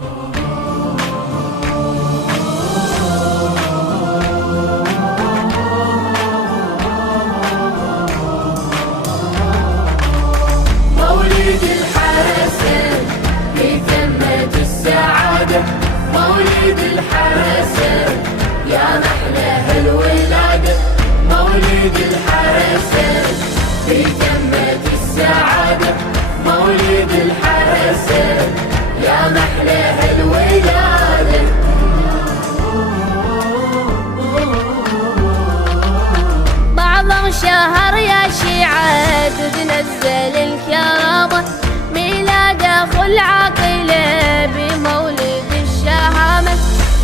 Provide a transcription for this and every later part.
مولد الحسن في تمت السعادة، مولد الحسن يا محلى الولادة، مولد الحسن في تمت السعادة، مولد الحسن يا محلى الولادة. بعض شهر يا شيعة تتنزل الكرامة، ميلاد أخو العاقلة بمولد الشهامة،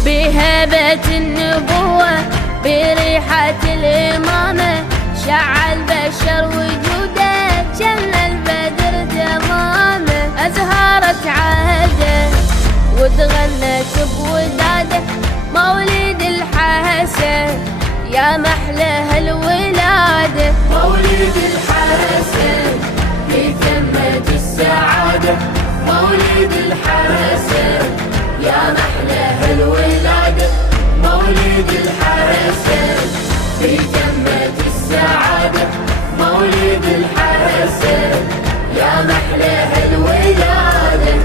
بهبة النبوة بريحة الإمامة، شع البشر وجوده جل البدر تمامه، أزهرت عهده وتغنت بوداده، مولد الحسن يا محلى الولادة، مولد الحسن في تمت السعادة، مولد الحسن يا محلى الولادة، مولد الحسن في تمت السعادة، مولد الحسن يا محلى الولادة.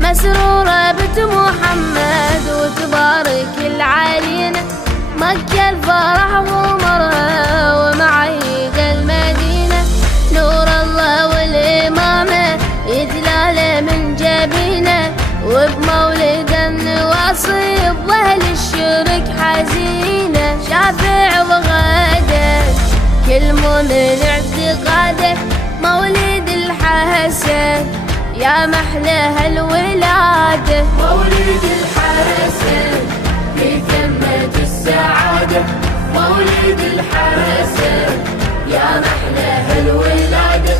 مسرورة بنت محمد وتبارك العلينا، مكة الفرح ومرها ومعيد المدينة، نور الله والإمامة يتلالى من جبينه، وبمولد النواصي بأهل الشرك حزينة، شافع وغدا كل مؤمن اعتقاده، مولد الحسن يا محلى الولادة، مولد الحسن في تمت السعادة، مولد الحسن يا محلى الولادة،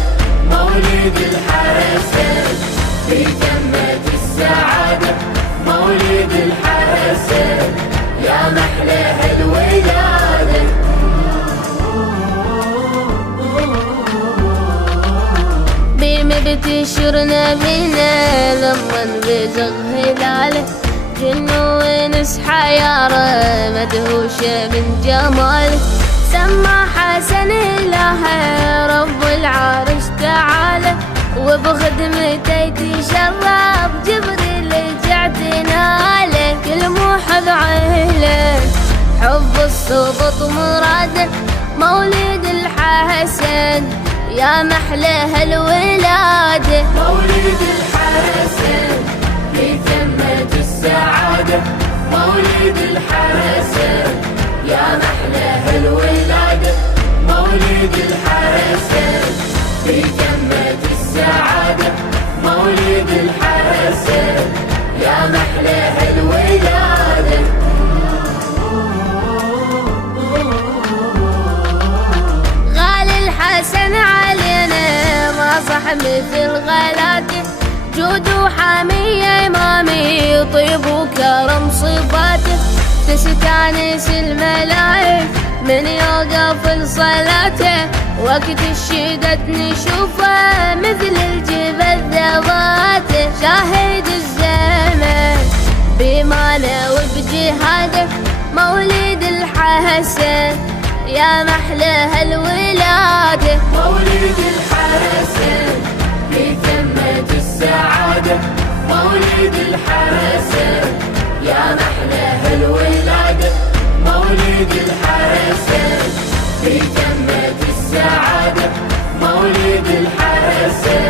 مولد الحسن في تمت السعادة، مولد الحسن يا محلى الولادة. بتشرنا بينا للظن بزغ هلاله، جن ونس حيارة مدهوشة من جماله، سمى حسن إلهه رب العرش تعالى، وبخدمته تشرب جبريل جعتنا له، كل محب عهله حب السبط مراده، مولد الحسن يا محلى الولادة، مولد الحسن في تمت السعادة، مولد الحسن يا محلى الولادة، مولد الحسن في تمت السعادة، مولد الحسن يا محلى الولادة. حسن علينا ما صح مثل غلاته، جود وحامي إمامي طيب وكرم صفاته، تستانس الملايك من يوقف لصلاته، وقت الشدة نشوفه مثل الجبل ذواته، شاهد الزمن بإيمانه وبجهاده، مولد الحسن يا محلى الولادة، مولد الحسن في تمت السعادة، مولد الحسن يا محلى الولادة، مولد الحسن في تمت السعادة، مولد الحسن